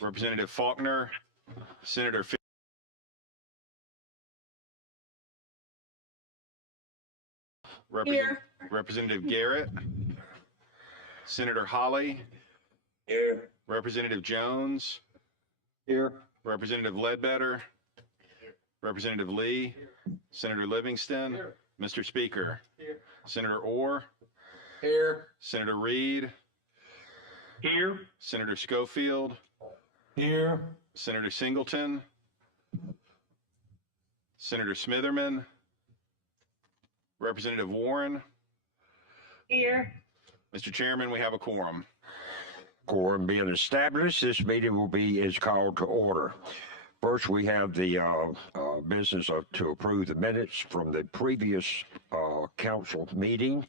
Representative Faulkner, Senator Here. Representative Garrett, Senator Holly, Here. Representative Jones, Here. Representative Ledbetter, Representative Lee, Senator Livingston, Mr. Speaker, Senator Orr, Here. Senator Reed, Here. Senator Schofield, Here. Senator Singleton, Senator Smitherman, Representative Warren. Here. Mr. Chairman, we have a quorum. Quorum being established, this meeting is called to order. First, we have the business to approve the minutes from the previous council meeting.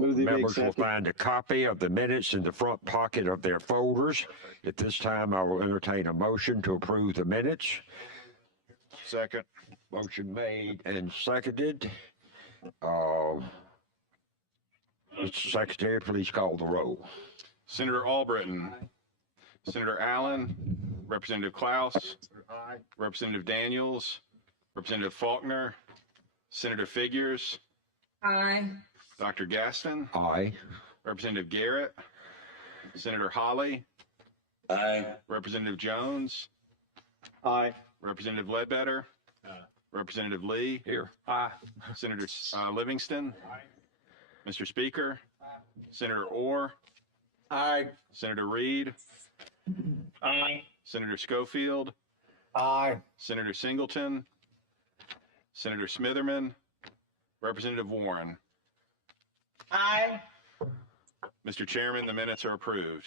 Members will find a copy of the minutes in the front pocket of their folders. At this time, I will entertain a motion to approve the minutes. Second. Motion made and seconded. Mr. Secretary, please call the roll. Senator Albritton, Senator Allen, Representative Klaus, Representative Daniels, Representative Faulkner, Senator Figures, Aye. Dr. Gaston, Aye. Representative Garrett, Senator Holly, Aye. Representative Jones, Aye. Representative Ledbetter, Representative Lee, Here. Senator Livingston, Mr. Speaker, Senator Orr, Aye. Senator Reed, Aye. Senator Schofield, Aye. Senator Singleton, Senator Smitherman, Representative Warren. Aye. Mr. Chairman, the minutes are approved.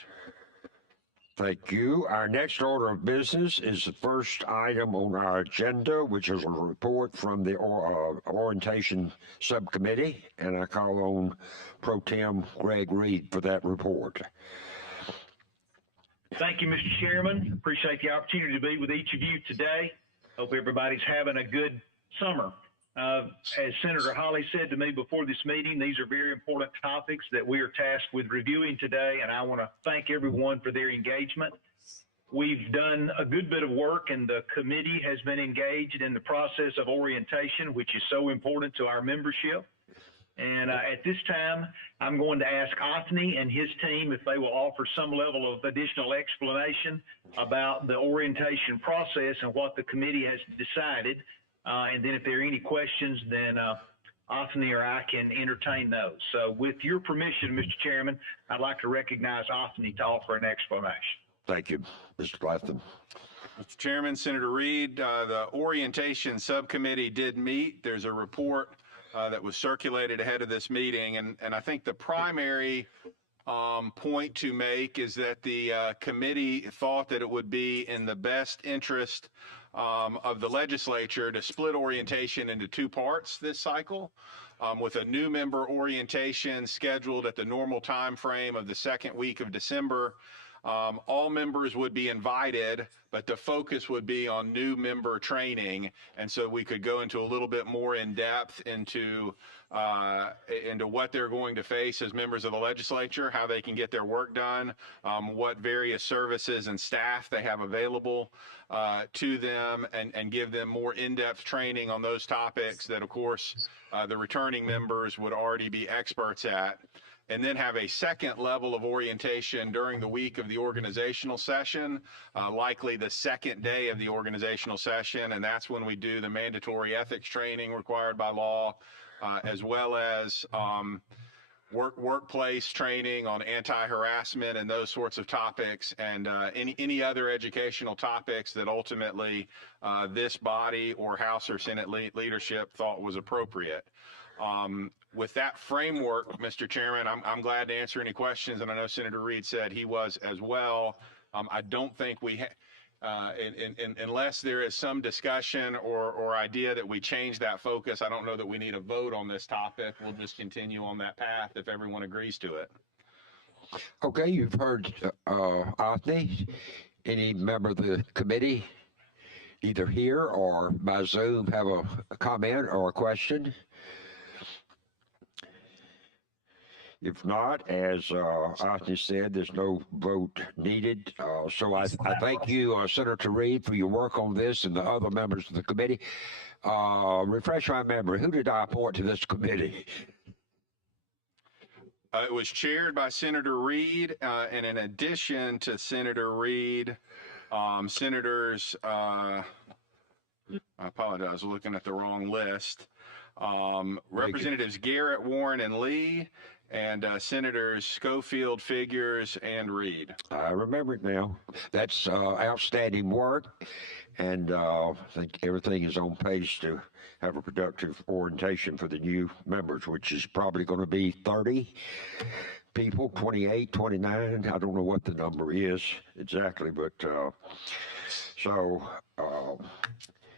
Thank you. Our next order of business is the first item on our agenda, which is a report from the Orientation Subcommittee, and I call on Pro Tem Greg Reed for that report. Thank you, Mr. Chairman. Appreciate the opportunity to be with each of you today. Hope everybody's having a good summer. As Senator Holly said to me before this meeting, these are very important topics that we are tasked with reviewing today, and I want to thank everyone for their engagement. We've done a good bit of work, and the committee has been engaged in the process of orientation, which is so important to our membership. And at this time, I'm going to ask Othni and his team if they will offer some level of additional explanation about the orientation process and what the committee has decided. And then if there are any questions, then Othni or I can entertain those. So with your permission, Mr. Chairman, I'd like to recognize Othni to offer an explanation. Thank you, Mr. Clafton. Mr. Chairman, Senator Reed, the Orientation Subcommittee did meet. There's a report that was circulated ahead of this meeting, and I think the primary point to make is that the committee thought that it would be in the best interest of the legislature to split orientation into two parts this cycle, with a new member orientation scheduled at the normal time frame of the second week of December. All members would be invited, but the focus would be on new member training, and so we could go into a little bit more in depth into what they're going to face as members of the legislature, how they can get their work done, what various services and staff they have available to them, and give them more in-depth training on those topics that, of course, the returning members would already be experts at. And then have a second level of orientation during the week of the organizational session, likely the second day of the organizational session, and that's when we do the mandatory ethics training required by law, as well as workplace training on anti-harassment and those sorts of topics, and any other educational topics that ultimately this body or House or Senate leadership thought was appropriate. With that framework, Mr. Chairman, I'm glad to answer any questions, and I know Senator Reed said he was as well. I don't think we, unless there is some discussion or idea that we change that focus, I don't know that we need a vote on this topic. We'll just continue on that path if everyone agrees to it. Okay, you've heard Othni. Any member of the committee, either here or by Zoom, have a comment or a question? If not, as Osney said, there's no vote needed. So I thank you, Senator Reed, for your work on this and the other members of the committee. Refresh my memory. Who did I appoint to this committee? It was chaired by Senator Reed, and in addition to Senator Reed, Senators, I apologize, I'm looking at the wrong list. Representatives Garrett, Warren, and Lee, and Senators Schofield, Figures, and Reed. I remember it now. That's outstanding work, and I think everything is on pace to have a productive orientation for the new members, which is probably going to be 30 people, 28, 29. I don't know what the number is exactly, but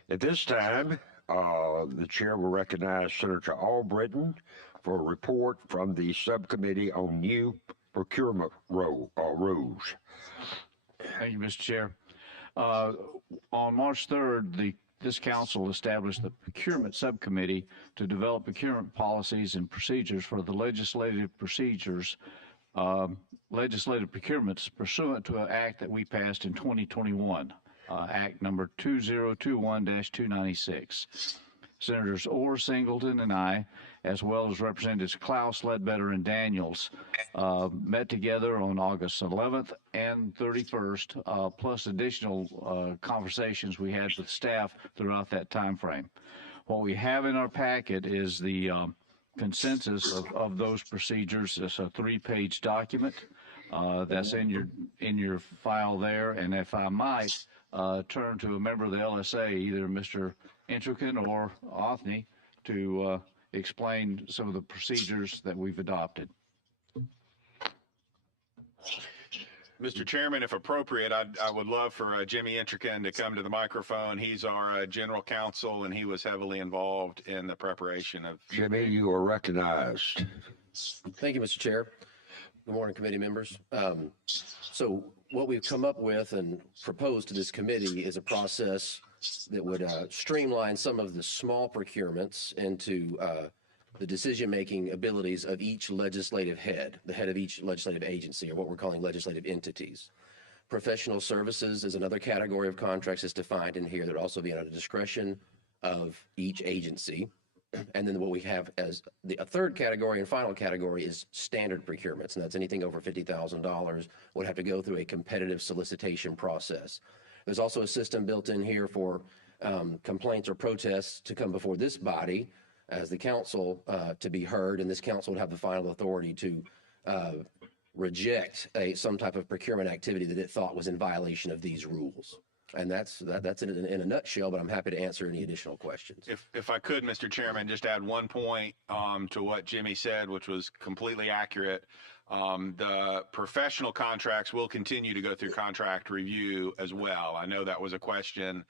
at this time, the chair will recognize Senator Albritton for a report from the Subcommittee on New Procurement Rules. Thank you, Mr. Chair. On March 3rd, this council established the Procurement Subcommittee to develop procurement policies and procedures for the legislative procurements pursuant to an act that we passed in 2021, Act number 2021-296. Senators Orr, Singleton, and I, as well as Representatives Klaus, Ledbetter, and Daniels, met together on August 11th and 31st, plus additional conversations we had with staff throughout that time frame. What we have in our packet is the consensus of those procedures. It's a 3-page document that's in your file there. And if I might turn to a member of the LSA, either Mr. Intrican or Othney, to explain some of the procedures that we've adopted. Mr. Chairman, if appropriate, I would love for Jimmy Intrican to come to the microphone. He's our general counsel, and he was heavily involved in the preparation of. Jimmy, you are recognized. Thank you, Mr. Chair. Good morning, committee members. So what we've come up with and proposed to this committee is a process that would streamline some of the small procurements into the decision-making abilities of each legislative head, the head of each legislative agency, or what we're calling legislative entities. Professional services is another category of contracts that's defined in here that would also be under the discretion of each agency. And then what we have as a third category and final category is standard procurements, and that's anything over $50,000 would have to go through a competitive solicitation process. There's also a system built in here for complaints or protests to come before this body as the council to be heard, and this council would have the final authority to reject some type of procurement activity that it thought was in violation of these rules. And that's in a nutshell, but I'm happy to answer any additional questions. If I could, Mr. Chairman, just add one point to what Jimmy said, which was completely accurate. The professional contracts will continue to go through contract review as well. I know that was a question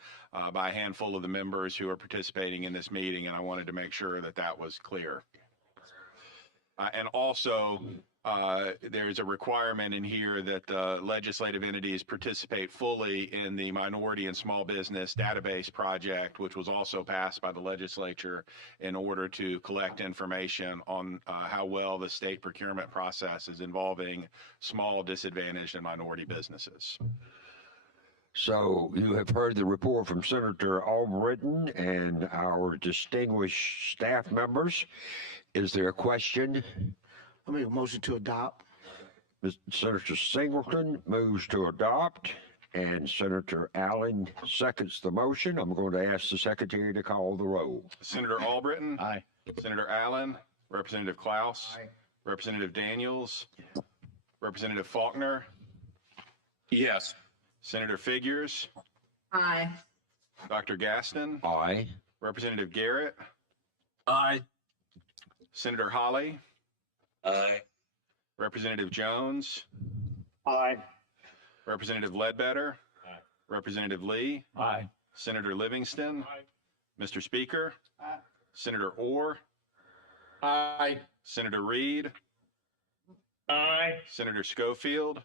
by a handful of the members who are participating in this meeting, and I wanted to make sure that that was clear. And also, there's a requirement in here that the legislative entities participate fully in the Minority and Small Business Database Project, which was also passed by the legislature in order to collect information on how well the state procurement process is involving small, disadvantaged, and minority businesses. So you have heard the report from Senator Albritton and our distinguished staff members. Is there a question? I make a motion to adopt. Senator Singleton moves to adopt, and Senator Allen seconds the motion. I'm going to ask the secretary to call the roll. Senator Albritton? Aye. Senator Allen? Representative Klaus? Aye. Representative Daniels? Representative Faulkner? Yes. Senator Figures? Aye. Dr. Gaston? Aye. Representative Garrett? Aye. Senator Holly? Aye. Representative Jones? Aye. Representative Ledbetter? Aye. Representative Lee? Aye. Senator Livingston? Aye. Mr. Speaker? Aye. Senator Orr? Aye. Senator Reed? Aye. Senator Schofield?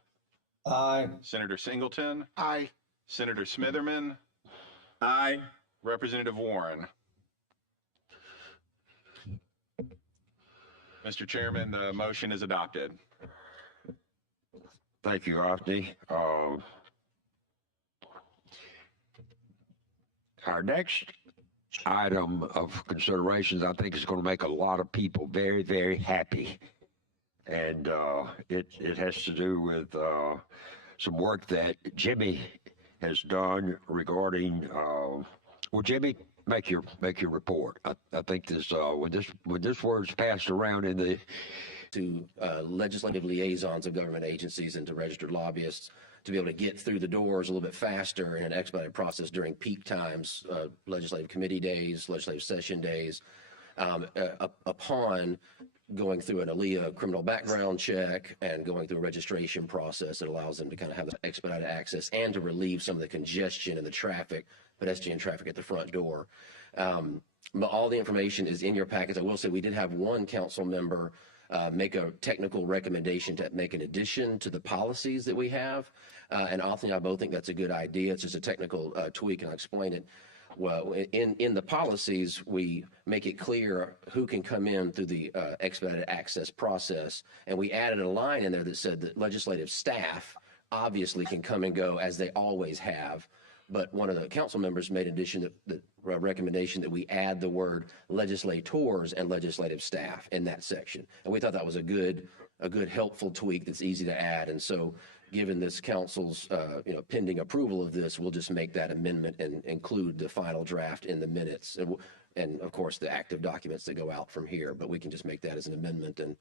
Aye. Senator Singleton? Aye. Senator Smitherman? Aye. Representative Warren? Mr. Chairman, the motion is adopted. Thank you, Anthony. Our next item of considerations, I think, is going to make a lot of people very, very happy. And it has to do with some work that Jimmy has done regarding. Well, Jimmy, make your report. I think this when this word's passed around in the to legislative liaisons of government agencies and to registered lobbyists to be able to get through the doors a little bit faster in an expedited process during peak times, legislative committee days, legislative session days, upon going through an ALEA criminal background check and going through a registration process that allows them to kind of have that expedited access and to relieve some of the congestion and the traffic, pedestrian traffic at the front door. All the information is in your packets. I will say we did have one council member make a technical recommendation to make an addition to the policies that we have. And Anthony and I both think that's a good idea. It's just a technical tweak, and I'll explain it. Well, in the policies, we make it clear who can come in through the expedited access process. And we added a line in there that said that legislative staff obviously can come and go as they always have. But one of the council members made an addition that recommendation that we add the word legislators and legislative staff in that section. And we thought that was a good helpful tweak that's easy to add. And so given this council's pending approval of this, we'll just make that amendment and include the final draft in the minutes. And of course, the active documents that go out from here. But we can just make that as an amendment and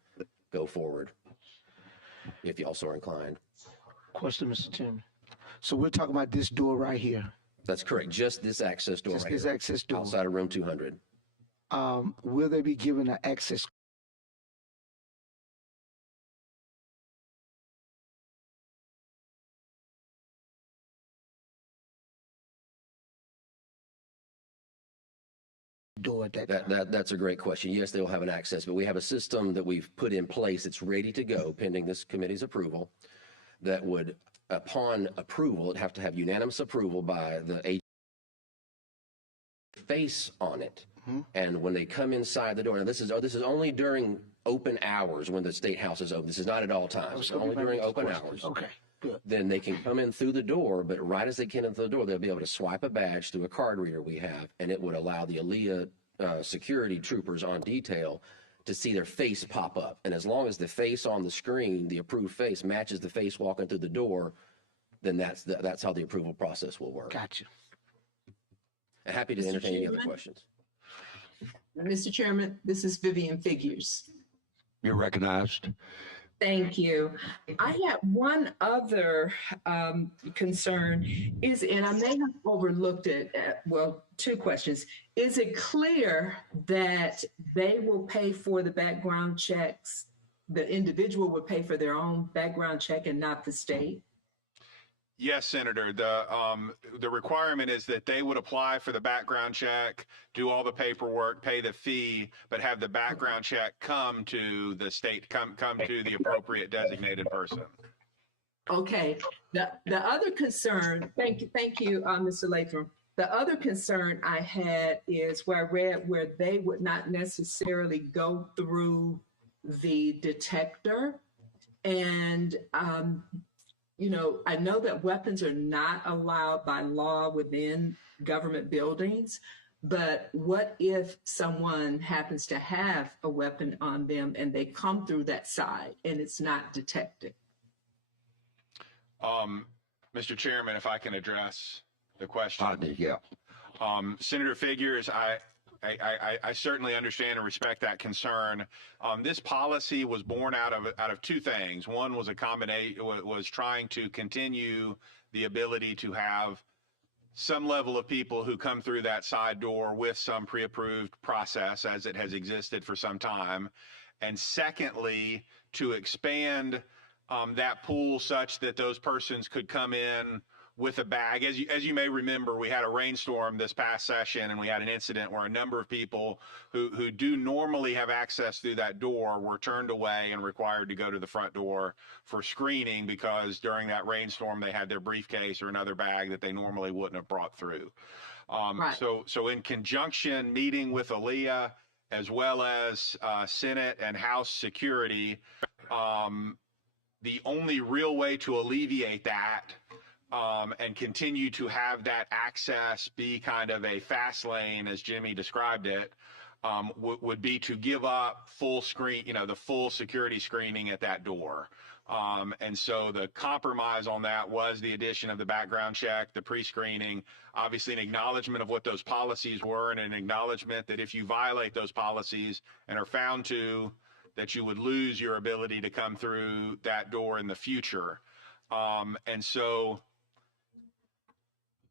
go forward if you also are inclined. Question, Mr. Chairman. So we're talking about this door right here. That's correct. Just this access door Just right this here, access door. outside of room 200. Will they be given an access door at that time? That's a great question. Yes, they'll have an access, but we have a system that we've put in place that's ready to go pending this committee's approval that would, upon approval, it'd have to have unanimous approval by the agency face on it. And when they come inside the door, now this is only during open hours when the Statehouse is open. This is not at all times. It's only during open hours. Okay, good. Then they can come in through the door, but right as they get into the door, they'll be able to swipe a badge through a card reader we have, and it would allow the ALEA security troopers on detail to see their face pop up. And as long as the face on the screen, the approved face, matches the face walking through the door, then that's how the approval process will work. Gotcha. Happy to Mr. entertain any other Chairman? questions. Mr. Chairman, this is Vivian Figures. you're recognized. Thank you. I had one other concern and I may have overlooked it. Well, two questions. Is it clear that they will pay for the background checks? The individual will pay for their own background check and not the state? Yes, Senator. The requirement is that they would apply for the background check, do all the paperwork, pay the fee, but have the background check come to the state, come to the appropriate designated person. Okay. The other concern, thank you, Mr. Latham. The other concern I had is where I read where they would not necessarily go through the detector. And, I know that weapons are not allowed by law within government buildings, but what if someone happens to have a weapon on them and they come through that side and it's not detected? Mr. Chairman, if I can address the question. Yeah. Senator Figures, I certainly understand and respect that concern. This policy was born out of two things. One was was trying to continue the ability to have some level of people who come through that side door with some pre-approved process as it has existed for some time. And secondly, to expand that pool such that those persons could come in with a bag. As you may remember, we had a rainstorm this past session, and we had an incident where a number of people who do normally have access through that door were turned away and required to go to the front door for screening because during that rainstorm they had their briefcase or another bag that they normally wouldn't have brought through. Right. So in conjunction, meeting with ALEA as well as Senate and House security. The only real way to alleviate that and continue to have that access be kind of a fast lane, as Jimmy described it, would be to give up full screen, the full security screening at that door. And so the compromise on that was the addition of the background check, the pre-screening, obviously an acknowledgement of what those policies were, and an acknowledgement that if you violate those policies and are found to, that you would lose your ability to come through that door in the future. And so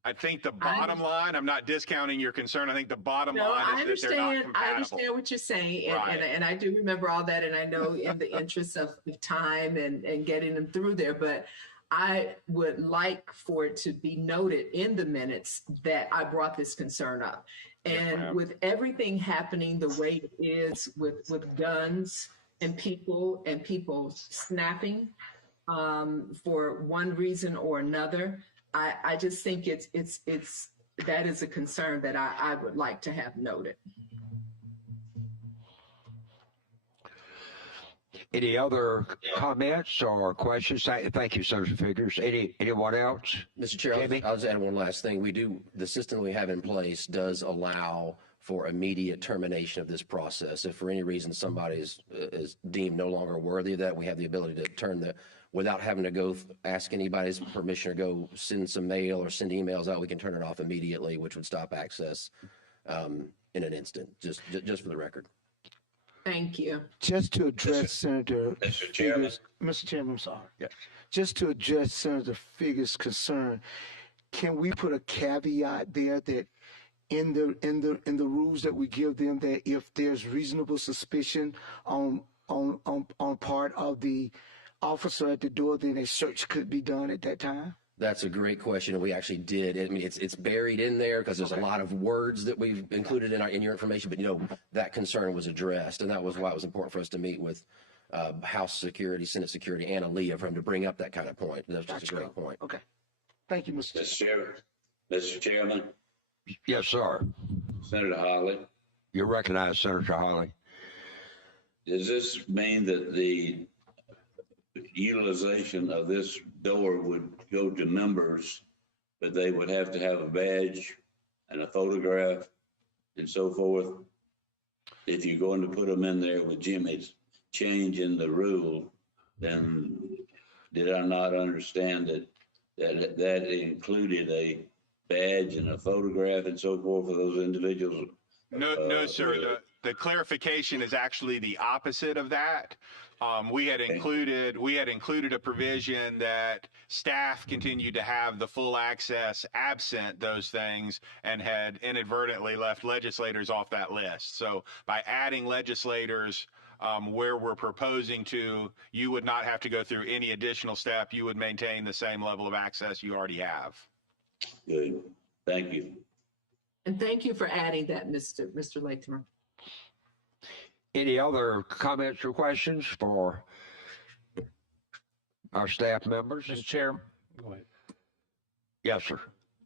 I think the bottom line, I'm not discounting your concern. I think the bottom line is that they're not compatible. I understand what you're saying. Right. And I do remember all that. And I know in the interest of time and getting them through there, but I would like for it to be noted in the minutes that I brought this concern up. And with everything happening the way it is with guns and people snapping for one reason or another, I just think that is a concern that I would like to have noted. Any other comments or questions? Thank you, Senator Figures. Anyone else? Mr. Chair, I'll just add one last thing. The system we have in place does allow for immediate termination of this process. If for any reason somebody is deemed no longer worthy of that, we have the ability to without having to go ask anybody's permission or go send some mail or send emails out, we can turn it off immediately, which would stop access in an instant, just for the record. Thank you. Just to address Senator Mr. Chairman. Figures, Mr. Chairman, I'm sorry. Yeah. Just to address Senator Figures' concern, can we put a caveat there that in the rules that we give them, that if there's reasonable suspicion on part of the officer at the door, then a search could be done at that time? That's a great question, and we actually did. I mean, it's buried in there because there's a lot of words that we've included in your information, but that concern was addressed, and that was why it was important for us to meet with House Security, Senate Security, and Aaliyah for him to bring up that kind of point. That's just a great point. Okay. Thank you, Mr. Chairman. Mr. Chairman, Yes, sir. Senator Holly, You recognize Senator Holly. does this mean that the utilization of this door would go to members, but they would have to have a badge and a photograph and so forth? If you're going to put them in there with Jimmy's change in the rule, then did I not understand that included a badge and a photograph and so forth for those individuals? No, sir. The clarification is actually the opposite of that. We had included a provision that staff continued to have the full access absent those things, and had inadvertently left legislators off that list. So by adding legislators where we're proposing to, you would not have to go through any additional step. You would maintain the same level of access you already have. Good. Thank you. And thank you for adding that, Mr. Latham. Any other comments or questions for our staff members? Mr. Chair, go ahead. Yes, sir.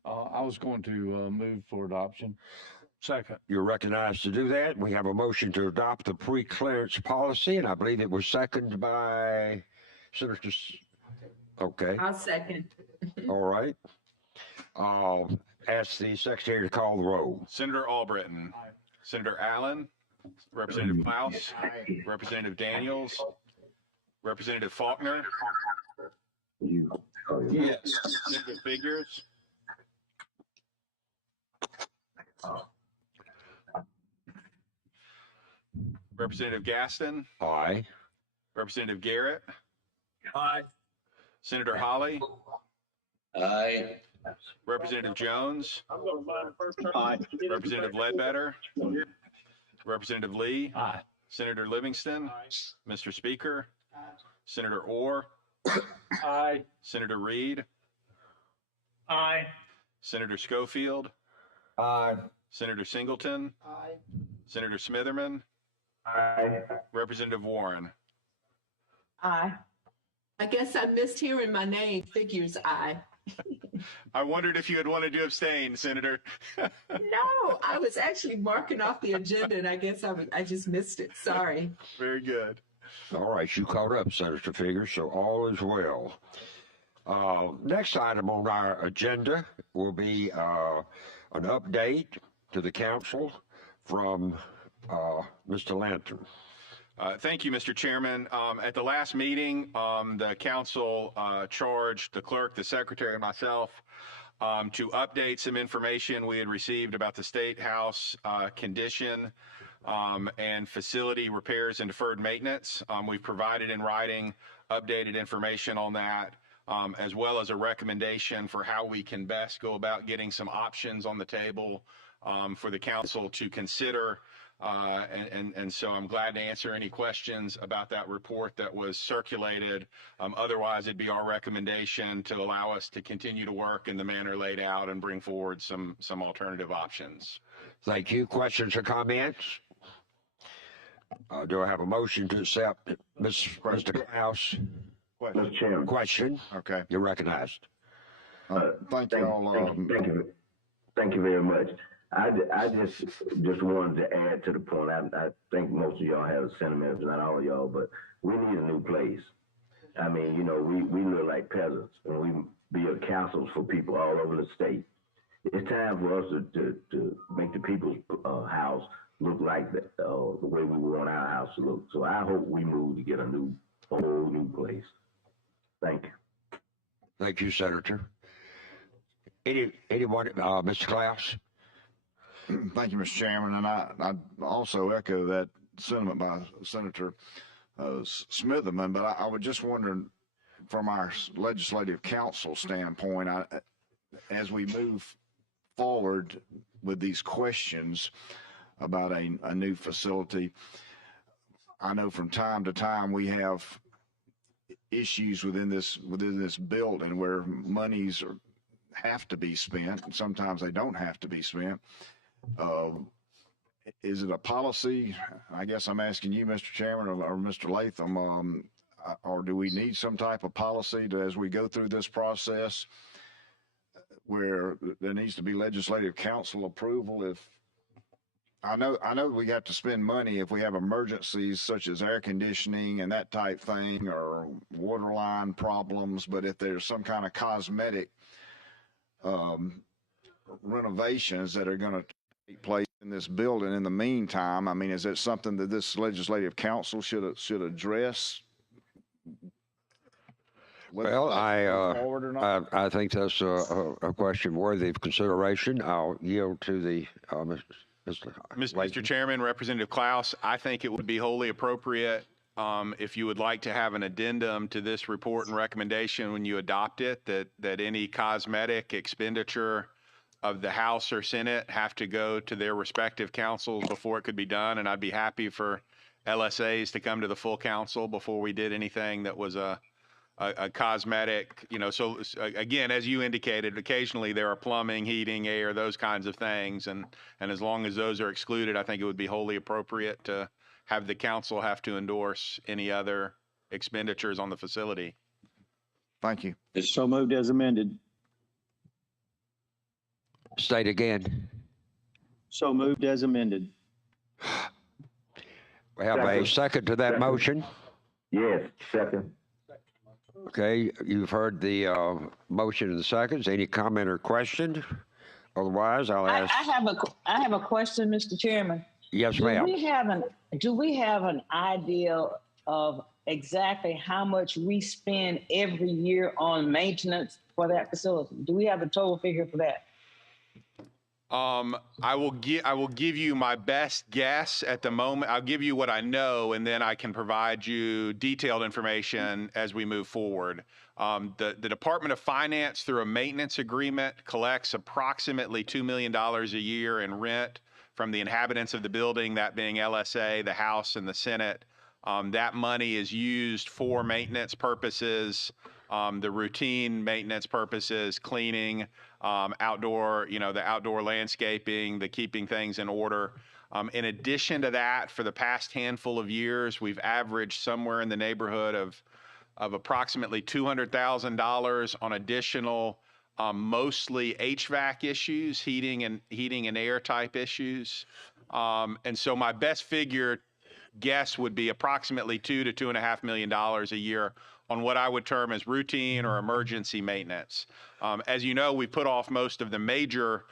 I was going to move for adoption. Second. You're recognized to do that. We have a motion to adopt the pre-clearance policy, and I believe it was seconded by Senator. Okay. I'll second. All right. I'll ask the secretary to call the roll. Senator Albritton. Senator Allen. Representative Klaus. Representative Daniels. Representative Faulkner. Yes. Senator Figures. Representative Gaston. Aye. Representative Garrett. Aye. Senator Holly. Aye. Representative Jones. Aye. Representative Ledbetter. Representative Lee. Aye. Senator Livingston. Mr. Speaker. Senator Orr. Aye. Senator Reed. Aye. Senator Schofield. Aye. Senator Singleton. Aye. Senator Smitherman. Aye. Representative Warren. Aye. I guess I missed hearing my name. Figures aye. I wondered if you had wanted to abstain, Senator. No, I was actually marking off the agenda, and I guess I just missed it. Sorry. Very good. All right, you caught up, Senator Figures, so all is well. Next item on our agenda will be an update to the council from Mr. Lantern. Thank you, Mr. Chairman. At the last meeting, the council charged the clerk, the secretary, and myself to update some information we had received about the Statehouse condition and facility repairs and deferred maintenance. We've provided in writing updated information on that, as well as a recommendation for how we can best go about getting some options on the table for the council to consider. And so I'm glad to answer any questions about that report that was circulated. Otherwise, it'd be our recommendation to allow us to continue to work in the manner laid out and bring forward some alternative options. Thank you. Questions or comments? Do I have a motion to accept Mr. Klaus? Mr. Chairman. Question? Okay. You're recognized. Thank you all. Thank you very much. I just wanted to add to the point. I think most of y'all have sentiments, not all of y'all, but we need a new place. I mean, we look like peasants, and we build castles for people all over the state. It's time for us to make the people's house look like the way we want our house to look. So I hope we move to get a whole new place. Thank you. Thank you, Senator. Anyone, Mr. Klaus? Thank you, Mr. Chairman. And I also echo that sentiment by Senator Smitherman, but I was just wondering from our legislative council standpoint, as we move forward with these questions about a new facility, I know from time to time we have issues within this building where monies have to be spent, and sometimes they don't have to be spent. Is it a policy? I guess I'm asking you, Mr. Chairman, or Mr. Latham, or do we need some type of policy as we go through this process where there needs to be legislative council approval? If I know we have to spend money if we have emergencies such as air conditioning and that type thing, or water line problems, but if there's some kind of cosmetic renovations that are going to take place in this building in the meantime, I mean, is it something that this legislative council should address? Well, I think that's a question worthy of consideration. I'll yield to the Mr. Chairman, Representative Klaus, I think it would be wholly appropriate if you would like to have an addendum to this report and recommendation when you adopt it, that any cosmetic expenditure of the House or Senate have to go to their respective councils before it could be done. And I'd be happy for LSAs to come to the full council before we did anything that was a cosmetic, so again, as you indicated, occasionally there are plumbing, heating, air, those kinds of things. And as long as those are excluded, I think it would be wholly appropriate to have the council have to endorse any other expenditures on the facility. Thank you. It's so moved as amended. State again. So moved as amended. We have a second to that motion. Yes, second. Okay, you've heard the motion and the seconds. Any comment or question? Otherwise, I'll ask. I have a question, Mr. Chairman. Yes, ma'am. Do we have an idea of exactly how much we spend every year on maintenance for that facility? Do we have a total figure for that? I will give you my best guess at the moment. I'll give you what I know, and then I can provide you detailed information as we move forward. The Department of Finance, through a maintenance agreement, collects approximately $2 million a year in rent from the inhabitants of the building, that being LSA, the House, and the Senate. That money is used for maintenance purposes, the routine maintenance purposes, cleaning, outdoor, the outdoor landscaping, the keeping things in order. In addition to that, for the past handful of years, we've averaged somewhere in the neighborhood of approximately $200,000 on additional mostly HVAC issues, heating and air type issues. And so my best figure guess would be approximately $2 to $2.5 million a year on what I would term as routine or emergency maintenance. As you know, we put off most of the major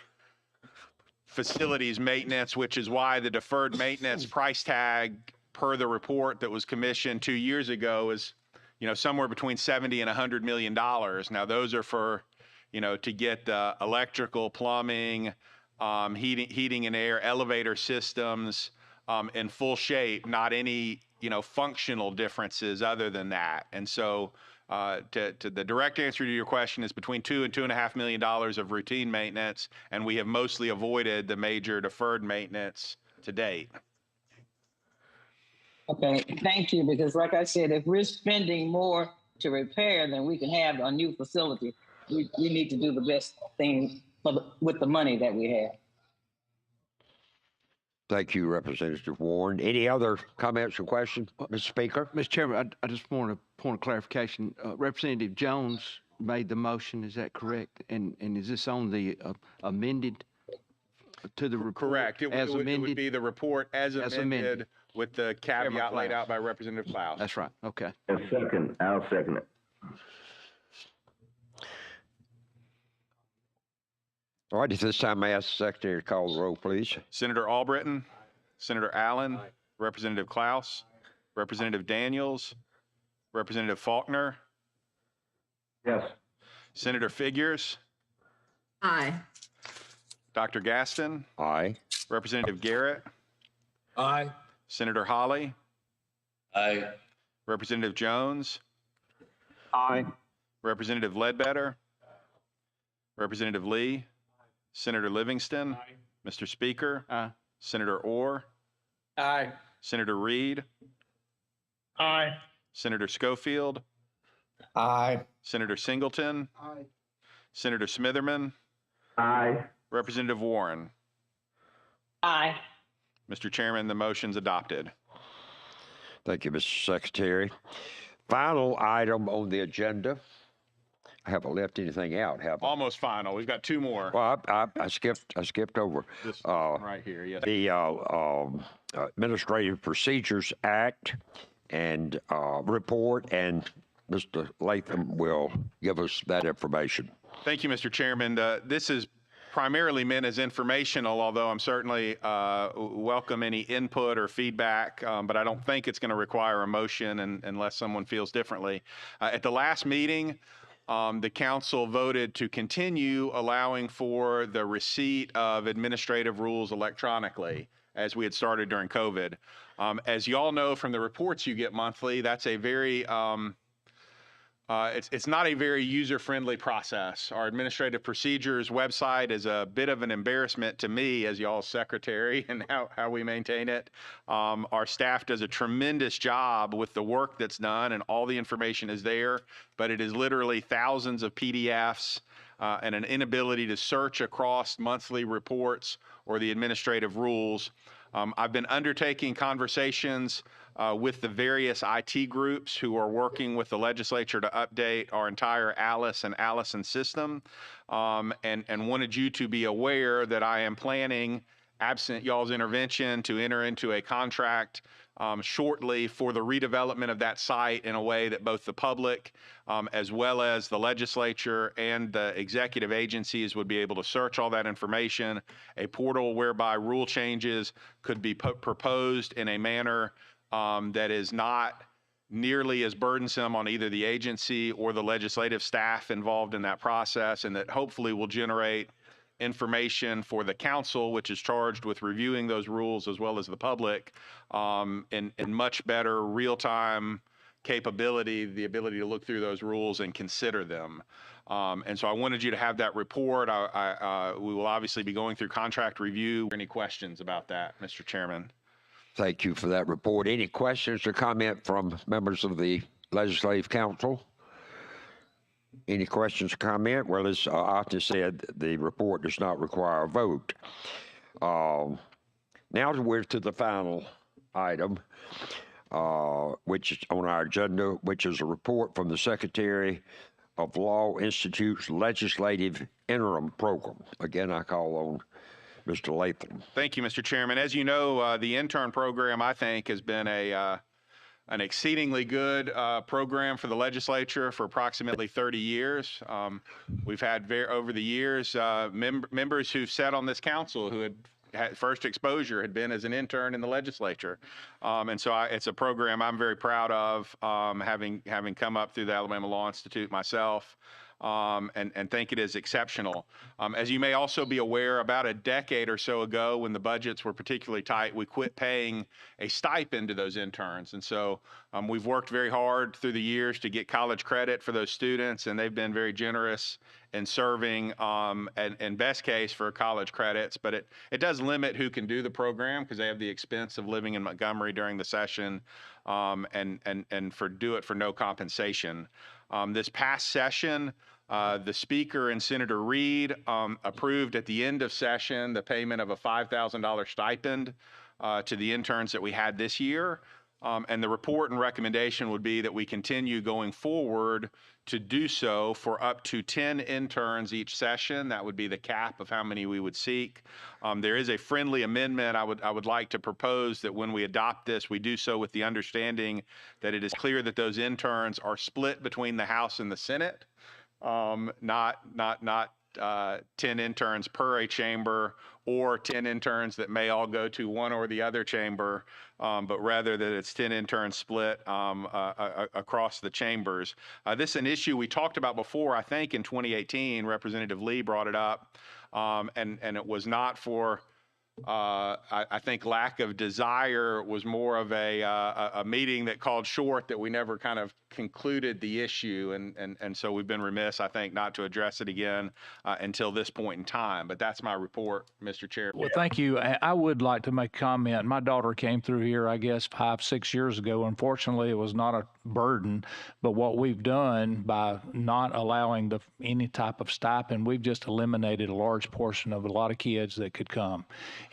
facilities maintenance, which is why the deferred maintenance price tag per the report that was commissioned 2 years ago is, somewhere between 70 and $100 million. Now those are for, to get the electrical, plumbing, heating and air, elevator systems in full shape, not any, functional differences other than that. And so to the direct answer to your question is between $2 and $2.5 million of routine maintenance, and we have mostly avoided the major deferred maintenance to date. Okay, thank you, because like I said, if we're spending more to repair than we can have a new facility, we need to do the best thing with the money that we have. Thank you, Representative Warren. Any other comments or questions, Mr. Speaker? Mr. Chairman, I just want a point of clarification. Representative Jones made the motion, is that correct? And is this on the amended to the report? Correct. It would be the report as amended with the caveat laid out by Representative Klaus. That's right. Okay. I'll second it. All right, at this time, I ask the Secretary to call the roll, please. Senator Albritton, Senator Allen, Representative Klaus, Representative Daniels, Representative Faulkner. Yes. Senator Figures. Aye. Dr. Gaston. Aye. Representative Garrett. Aye. Senator Hawley. Aye. Representative Jones. Aye. Representative Ledbetter. Representative Lee. Senator Livingston. Aye. Mr. Speaker. Aye. Senator Orr. Aye. Senator Reed. Aye. Senator Schofield. Aye. Senator Singleton. Aye. Senator Smitherman. Aye. Representative Warren. Aye. Mr. Chairman, the motion's adopted. Thank you, Mr. Secretary. Final item on the agenda. I haven't left anything out, have I? Almost final. We've got two more. Well, I skipped over. This right here, yes. The Administrative Procedures Act and report, and Mr. Latham will give us that information. Thank you, Mr. Chairman. This is primarily meant as informational, although I'm certainly welcome any input or feedback, but I don't think it's going to require a motion unless someone feels differently. At the last meeting, the council voted to continue allowing for the receipt of administrative rules electronically, as we had started during COVID. As you all know from the reports you get monthly, that's a very it's not a very user-friendly process. Our administrative procedures website is a bit of an embarrassment to me as y'all's secretary and how we maintain it. Our staff does a tremendous job with the work that's done, and all the information is there, but it is literally thousands of PDFs and an inability to search across monthly reports or the administrative rules. I've been undertaking conversations with the various IT groups who are working with the legislature to update our entire Alice and Allison system, and wanted you to be aware that I am planning, absent y'all's intervention, to enter into a contract shortly for the redevelopment of that site in a way that both the public as well as the legislature and the executive agencies would be able to search all that information, a portal whereby rule changes could be proposed in a manner that is not nearly as burdensome on either the agency or the legislative staff involved in that process, and that hopefully will generate information for the council, which is charged with reviewing those rules, as well as the public, in much better real-time capability, the ability to look through those rules and consider them. And so I wanted you to have that report. We will obviously be going through contract review. Any questions about that, Mr. Chairman? Thank you for that report. Any questions or comment from members of the Legislative Council? Any questions or comment? Well, as Arthur said, the report does not require a vote. Now we're to the final item, which is on our agenda, which is a report from the Secretary of Law Institute's legislative interim program. Again, I call on Mr. Latham. Thank you, Mr. Chairman. As you know, the intern program, I think, has been an exceedingly good program for the legislature for approximately 30 years. We've had over the years members who've sat on this council who had first exposure had been as an intern in the legislature. And so it's a program I'm very proud of, having come up through the Alabama Law Institute myself. And think it is exceptional. As you may also be aware, about a decade or so ago, when the budgets were particularly tight, we quit paying a stipend to those interns. And so we've worked very hard through the years to get college credit for those students, and they've been very generous in serving, and best case for college credits. But it does limit who can do the program because they have the expense of living in Montgomery during the session, and do it for no compensation. This past session, the Speaker and Senator Reid approved at the end of session the payment of a $5,000 stipend to the interns that we had this year. And the report and recommendation would be that we continue going forward to do so for up to 10 interns each session. That would be the cap of how many we would seek. There is a friendly amendment I would like to propose that when we adopt this, we do so with the understanding that it is clear that those interns are split between the House and the Senate, not 10 interns per a chamber, or 10 interns that may all go to one or the other chamber, but rather that it's 10 interns split across the chambers. This is an issue we talked about before. I think in 2018, Representative Lee brought it up, and it was not for I think lack of desire. Was more of a meeting that called short, that we never kind of concluded the issue, and so we've been remiss, I think, not to address it again until this point in time. But that's my report, Mr. Chair. Well, thank you. I would like to make a comment. My daughter came through here, I guess, 5-6 years ago. Unfortunately, it was not a burden, but what we've done by not allowing any type of stipend, we've just eliminated a large portion of a lot of kids that could come.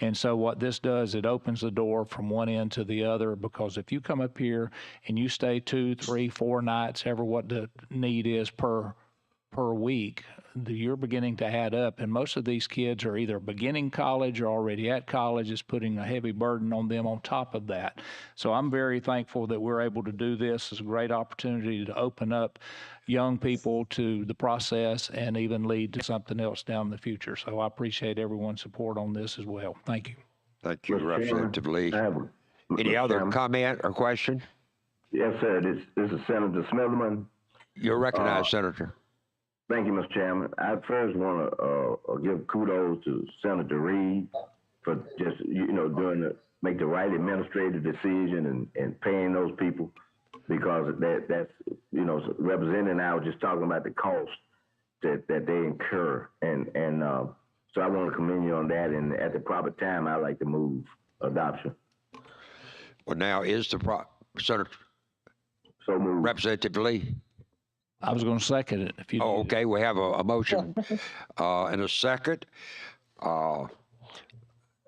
And so what this does, it opens the door from one end to the other, because if you come up here and you stay 2, 3, 4 nights, ever what the need is per week, you're beginning to add up. And most of these kids are either beginning college or already at college. It's putting a heavy burden on them on top of that. So I'm very thankful that we're able to do this. It's a great opportunity to open up young people to the process and even lead to something else down in the future. So I appreciate everyone's support on this as well. Thank you. Thank you, Mr. Representative Lee. Chairman, Any Mr. other Chairman. comment or question? Yes, sir. This is Senator Smitherman. You're recognized, Senator. Thank you, Mr. Chairman. I first want to give kudos to Senator Reid for just, make the right administrative decision and paying those people, because that's, representing, I was just talking about the cost that they incur. And so I want to commend you on that. And at the proper time, I like to move adoption. Well, now is Senator So moved. Representative Lee. I was going to second it. If you. Oh, okay. We have a motion and a second.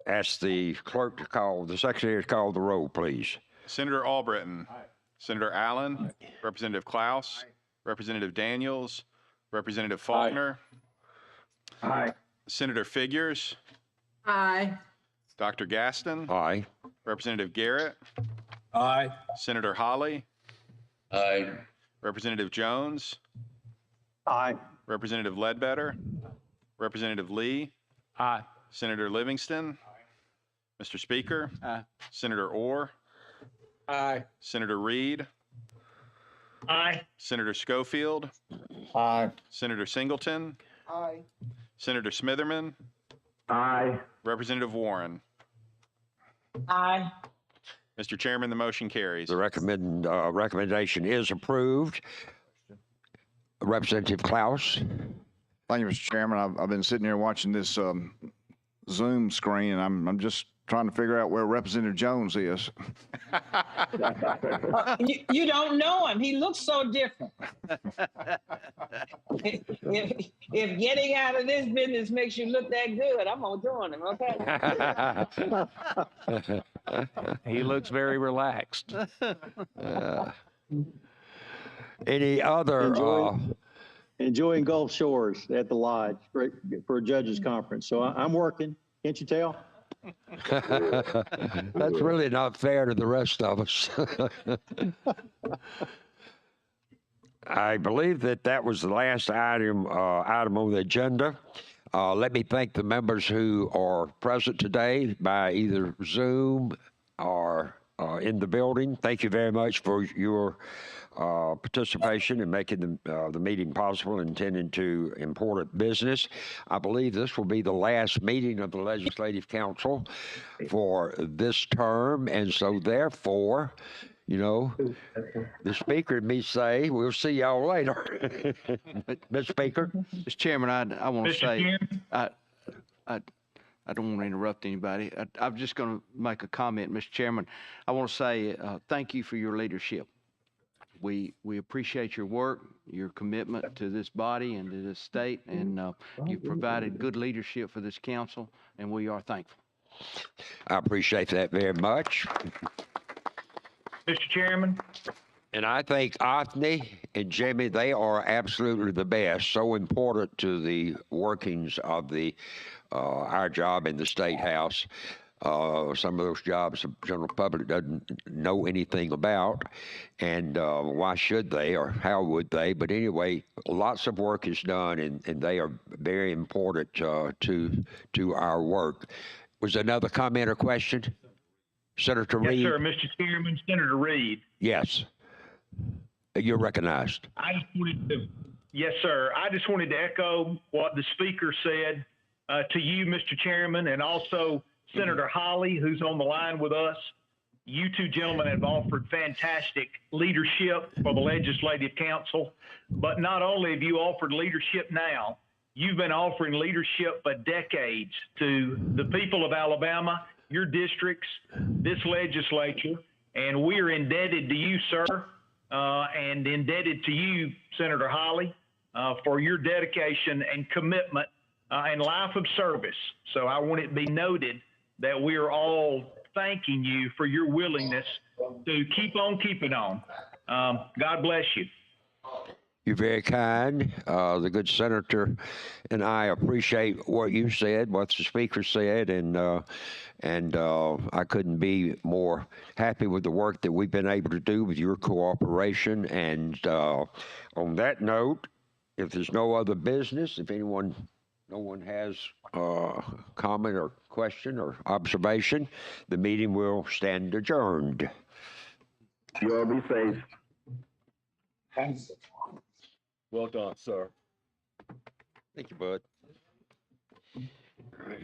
Ask the clerk to call, the secretary to call the roll, please. Senator Albritton. Aye. Senator Allen. Aye. Representative Klaus. Aye. Representative Daniels. Representative Faulkner. Aye. Senator Figures. Aye. Dr. Gaston. Aye. Representative Garrett. Aye. Senator Holly. Aye. Representative Jones. Aye. Representative Ledbetter. Representative Lee. Aye. Senator Livingston. Aye. Mr. Speaker. Aye. Senator Orr. Aye. Senator Reid. Aye. Senator Schofield. Aye. Senator Singleton. Aye. Senator Smitherman. Aye. Representative Warren. Aye. Mr. Chairman, the motion carries. The recommendation is approved. Representative Klaus. Thank you, Mr. Chairman. I've been sitting here watching this Zoom screen, and I'm just trying to figure out where Representative Jones is. You don't know him. He looks so different. If getting out of this business makes you look that good, I'm going to join him, okay? He looks very relaxed. Any other enjoying Gulf Shores at the lodge for a judges conference. So I'm working. Can't you tell? That's really not fair to the rest of us. I believe that was the last item on the agenda. Let me thank the members who are present today by either Zoom or in the building. Thank you very much for your participation in making the meeting possible and attending to important business. I believe this will be the last meeting of the Legislative Council for this term, and so therefore, the Speaker and me say, we'll see y'all later. Mr. Speaker? Mr. Chairman, I want to say, I don't want to interrupt anybody. I'm just going to make a comment, Mr. Chairman. I want to say thank you for your leadership. We appreciate your work, your commitment to this body and to this state, and you've provided good leadership for this council, and we are thankful. I appreciate that very much. Mr. Chairman. And I think Othni and Jimmy, they are absolutely the best, so important to the workings of our job in the State House. Some of those jobs the general public doesn't know anything about, and why should they, or how would they? But anyway, lots of work is done, and they are very important to our work. Was there another comment or question? Senator Reed? Yes, sir, Mr. Chairman. Senator Reed. Yes. You're recognized. Yes, sir. I just wanted to echo what the Speaker said to you, Mr. Chairman, and also Senator Holly, who's on the line with us. You two gentlemen have offered fantastic leadership for the Legislative Council, but not only have you offered leadership now, you've been offering leadership for decades to the people of Alabama, your districts, this legislature, and we are indebted to you, sir, and indebted to you, Senator Holly, for your dedication and commitment and life of service. So I want it to be noted that we are all thanking you for your willingness to keep on keeping on. God bless you. You're very kind. The good senator and I appreciate what you said, what the Speaker said, and I couldn't be more happy with the work that we've been able to do with your cooperation. And on that note, if there's no other business, if no one has a comment or question or observation, the meeting will stand adjourned. You all be safe. Well done, sir. Thank you, bud.